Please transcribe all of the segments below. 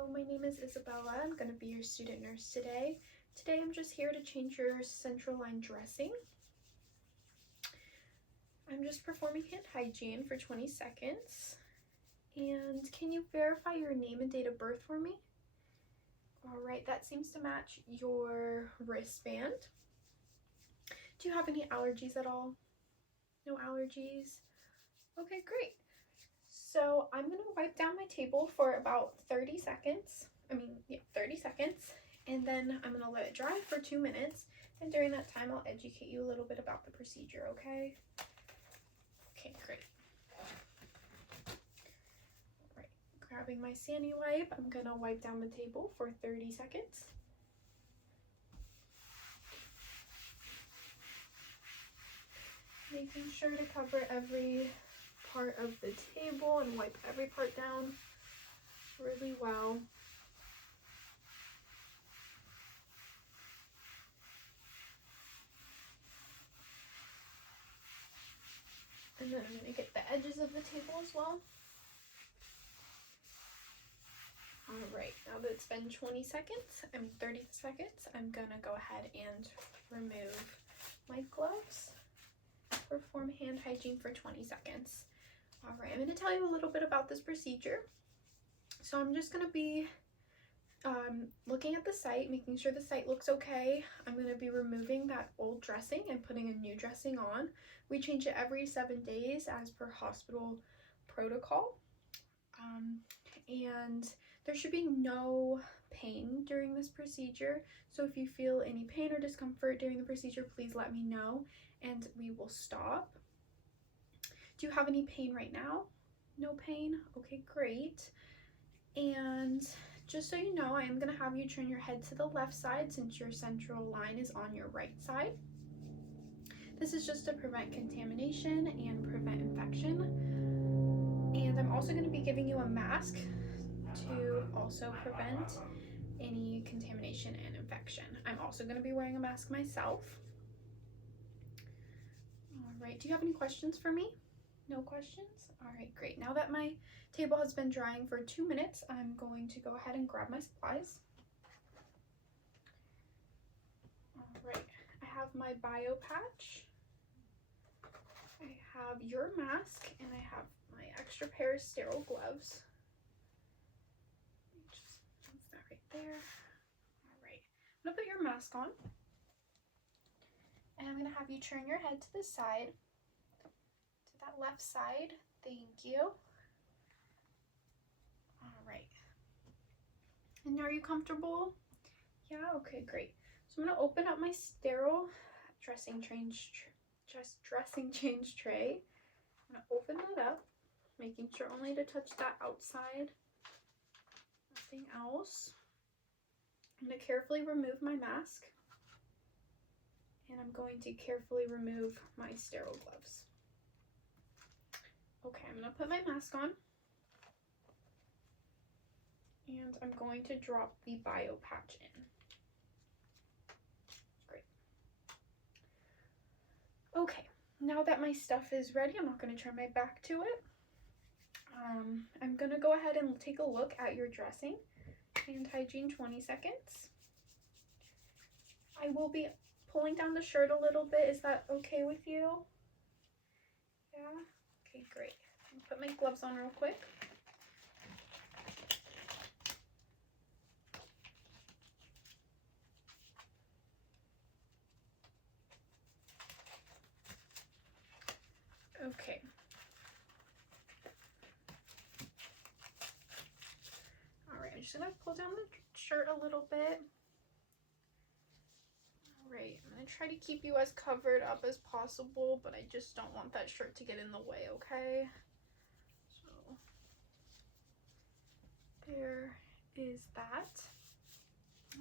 Hello, my name is Isabella. I'm going to be your student nurse today. Today I'm just here to change your central line dressing. I'm just performing hand hygiene for 20 seconds. And can you verify your name and date of birth for me? All right, that seems to match your wristband. Do you have any allergies at all? No allergies? Okay, great. So I'm going to wipe down my table for about 30 seconds. 30 seconds. And then I'm going to let it dry for 2 minutes. And during that time, I'll educate you a little bit about the procedure, okay? Okay, great. All right, grabbing my Sandy wipe, I'm going to wipe down the table for 30 seconds. Making sure to cover every part of the table and wipe every part down really well. And then I'm going to get the edges of the table as well. Alright, now that it's been 30 seconds, I'm going to go ahead and remove my gloves. Perform hand hygiene for 20 seconds. Alright, I'm going to tell you a little bit about this procedure. So I'm just going to be looking at the site, making sure the site looks okay. I'm going to be removing that old dressing and putting a new dressing on. We change it every 7 days as per hospital protocol. And there should be no pain during this procedure. So if you feel any pain or discomfort during the procedure, please let me know and we will stop. Do you have any pain right now? No pain? Okay, great. And just so you know, I am going to have you turn your head to the left side since your central line is on your right side. This is just to prevent contamination and prevent infection. And I'm also going to be giving you a mask to also prevent any contamination and infection. I'm also going to be wearing a mask myself. All right, do you have any questions for me? No questions? All right, great. Now that my table has been drying for 2 minutes, I'm going to go ahead and grab my supplies. All right, I have my bio patch. I have your mask, and I have my extra pair of sterile gloves. Just move that right there. All right, I'm gonna put your mask on, and I'm gonna have you turn your head to the side, to that left side. Thank you. All right. And are you comfortable? Yeah, okay, great. So I'm gonna open up my sterile dressing change tray. I'm gonna open it up, making sure only to touch that outside, nothing else. I'm gonna carefully remove my mask, and I'm going to carefully remove my sterile gloves. Okay, I'm gonna put my mask on, and I'm going to drop the bio patch in. Great. Okay, now that my stuff is ready, I'm not going to turn my back to it. I'm going to go ahead and take a look at your dressing. Hand hygiene 20 seconds. I will be pulling down the shirt a little bit. Is that okay with you? Yeah? Okay, great. I'll put my gloves on real quick. Okay. Alright, I'm just going to pull down the shirt a little bit. Alright, I'm going to try to keep you as covered up as possible, but I just don't want that shirt to get in the way, okay? So, there is that.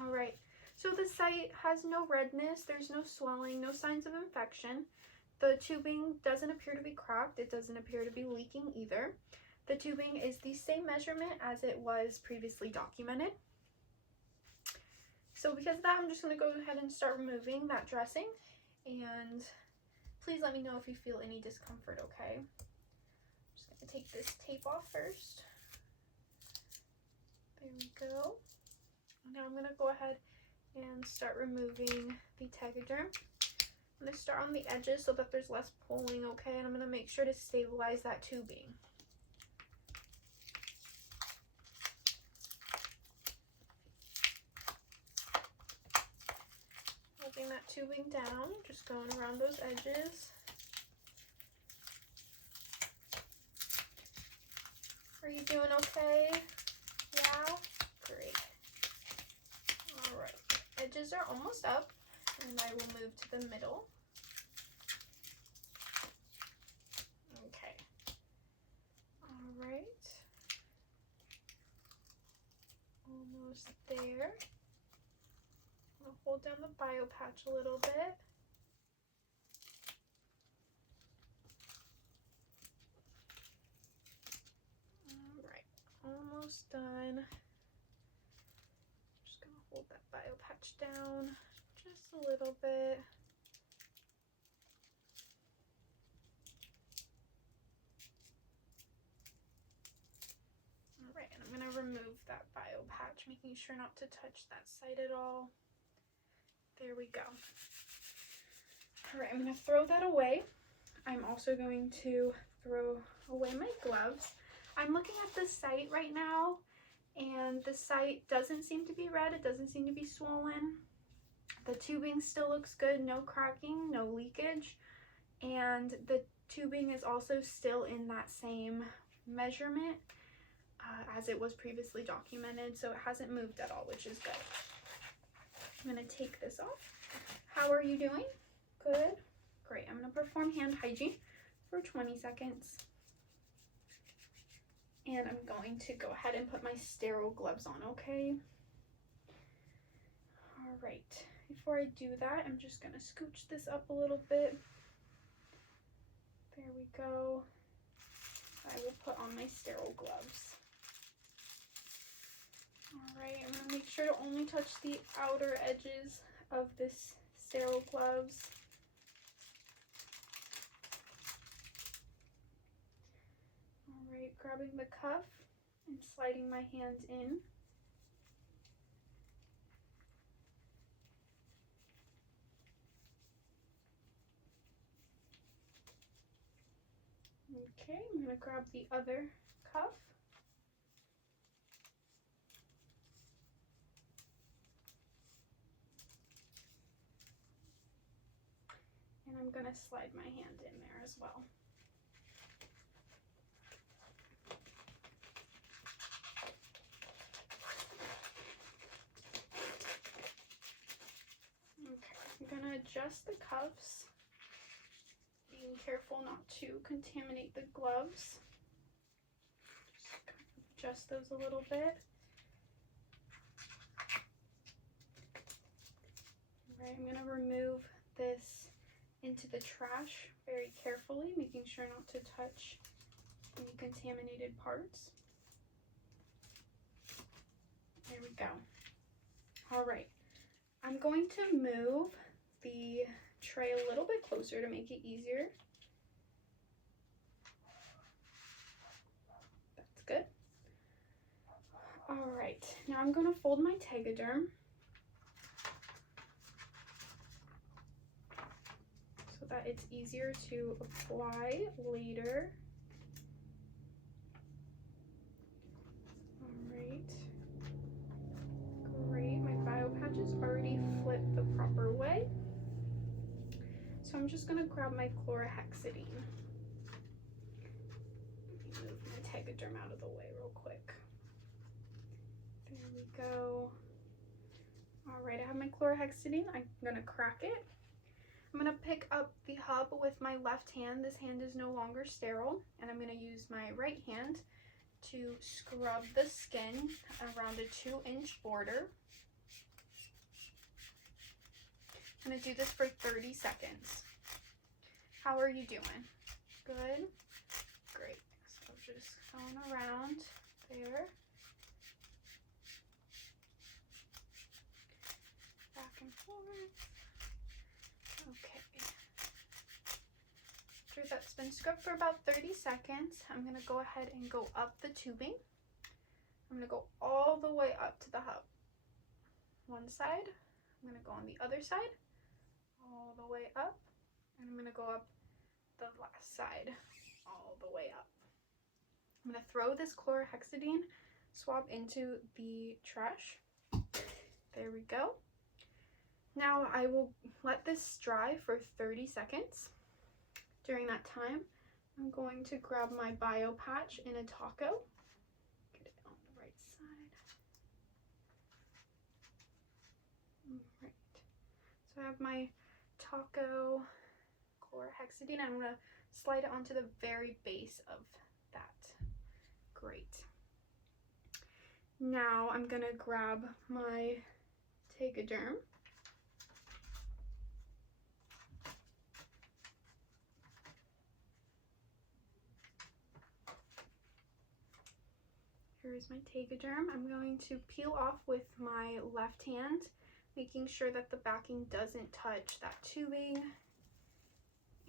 Alright, so the site has no redness, there's no swelling, no signs of infection. The tubing doesn't appear to be cracked, it doesn't appear to be leaking either. The tubing is the same measurement as it was previously documented. So because of that, I'm just going to go ahead and start removing that dressing, and please let me know if you feel any discomfort, okay? I'm just going to take this tape off first. There we go. Now I'm going to go ahead and start removing the tegaderm. I'm going to start on the edges so that there's less pulling, okay? And I'm going to make sure to stabilize that tubing. Holding that tubing down, just going around those edges. Are you doing okay? Yeah? Great. All right, edges are almost up, and I will move to the middle. Okay. All right. Almost there. I'll hold down the bio patch a little bit. All right, almost done. Just gonna hold that bio patch down just a little bit. All right, and I'm gonna remove that bio patch, making sure not to touch that side at all. There we go. All right, I'm gonna throw that away. I'm also going to throw away my gloves. I'm looking at the site right now, and the site doesn't seem to be red. It doesn't seem to be swollen. The tubing still looks good, no cracking, no leakage, and the tubing is also still in that same measurement as it was previously documented, so it hasn't moved at all, which is good. I'm going to take this off. How are you doing? Good. Great. I'm going to perform hand hygiene for 20 seconds. And I'm going to go ahead and put my sterile gloves on, okay? All right. Before I do that, I'm just going to scooch this up a little bit. There we go. I will put on my sterile gloves. All right, I'm going to make sure to only touch the outer edges of this sterile gloves. All right, grabbing the cuff and sliding my hands in. Okay, I'm going to grab the other cuff. And I'm going to slide my hand in there as well. Okay, I'm going to adjust the cuffs, being careful not to contaminate the gloves. Just kind of adjust those a little bit. All right, I'm going to remove this into the trash very carefully, making sure not to touch any contaminated parts. There we go. All right, I'm going to move the tray a little bit closer to make it easier. That's good. All right, now I'm going to fold my tegaderm so that it's easier to apply later. All right. Great, my bio patch is already flipped the proper way. So I'm just going to grab my chlorhexidine. Move my tegaderm out of the way real quick. There we go. All right, I have my chlorhexidine. I'm going to crack it. I'm going to pick up the hub with my left hand. This hand is no longer sterile, and I'm going to use my right hand to scrub the skin around a 2-inch border. I'm going to do this for 30 seconds. How are you doing? Good? Great. So just going around there. Back and forth. Okay. After that's been scrubbed for about 30 seconds, I'm going to go ahead and go up the tubing. I'm gonna go all the way up to the hub. One side, I'm gonna go on the other side, all the way up, and I'm gonna go up the last side, all the way up. I'm gonna throw this chlorhexidine swab into the trash. There we go. Now I will let this dry for 30 seconds. During that time, I'm going to grab my bio patch in a taco. Get it on the right side. Right. So I have my taco chlorhexidine. I'm gonna slide it onto the very base of that. Great. Now I'm gonna grab my tegaderm. Here's my tegaderm. I'm going to peel off with my left hand, making sure that the backing doesn't touch that tubing.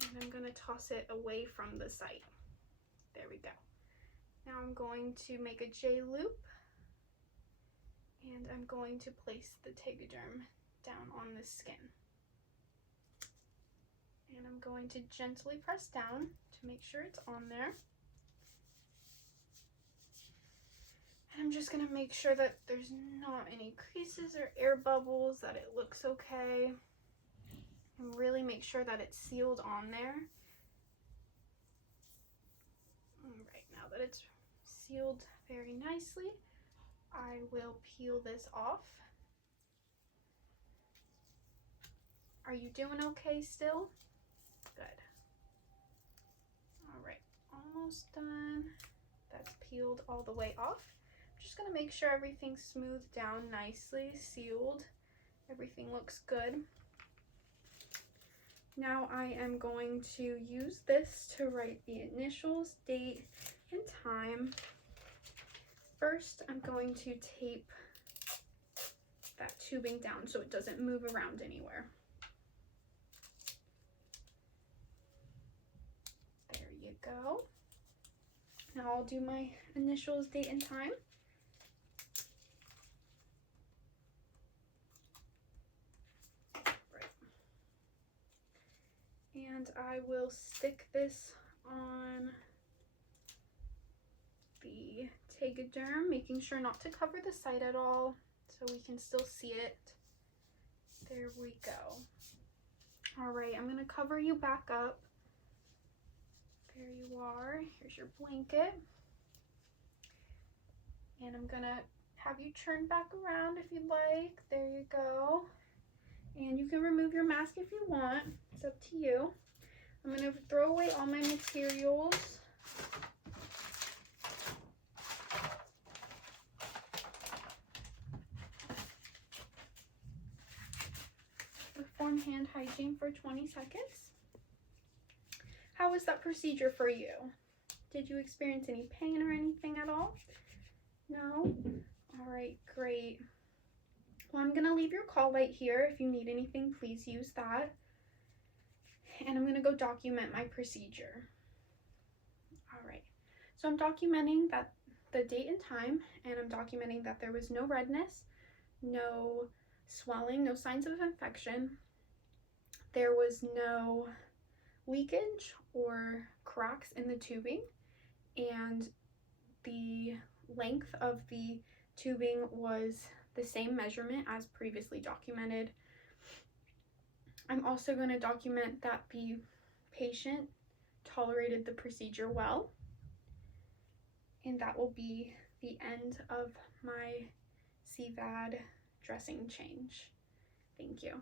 And I'm going to toss it away from the site. There we go. Now I'm going to make a J-loop, and I'm going to place the tegaderm down on the skin. And I'm going to gently press down to make sure it's on there. And I'm just going to make sure that there's not any creases or air bubbles, that it looks okay. And really make sure that it's sealed on there. Alright, now that it's sealed very nicely, I will peel this off. Are you doing okay still? Good. Alright, almost done. That's peeled all the way off. I'm just going to make sure everything's smoothed down nicely, sealed. Everything looks good. Now I am going to use this to write the initials, date, and time. First, I'm going to tape that tubing down so it doesn't move around anywhere. There you go. Now I'll do my initials, date, and time. And I will stick this on the tegaderm, making sure not to cover the site at all so we can still see it. There we go. Alright, I'm going to cover you back up. There you are. Here's your blanket. And I'm going to have you turn back around if you'd like. There you go. And you can remove your mask if you want. It's up to you. I'm going to throw away all my materials. Perform hand hygiene for 20 seconds. How was that procedure for you? Did you experience any pain or anything at all? No? All right, great. Well, I'm going to leave your call light here. If you need anything, please use that. And I'm going to go document my procedure. All right. So I'm documenting that the date and time, and I'm documenting that there was no redness, no swelling, no signs of infection. There was no leakage or cracks in the tubing, and the length of the tubing was the same measurement as previously documented. I'm also going to document that the patient tolerated the procedure well, and that will be the end of my Cvad dressing change. Thank you.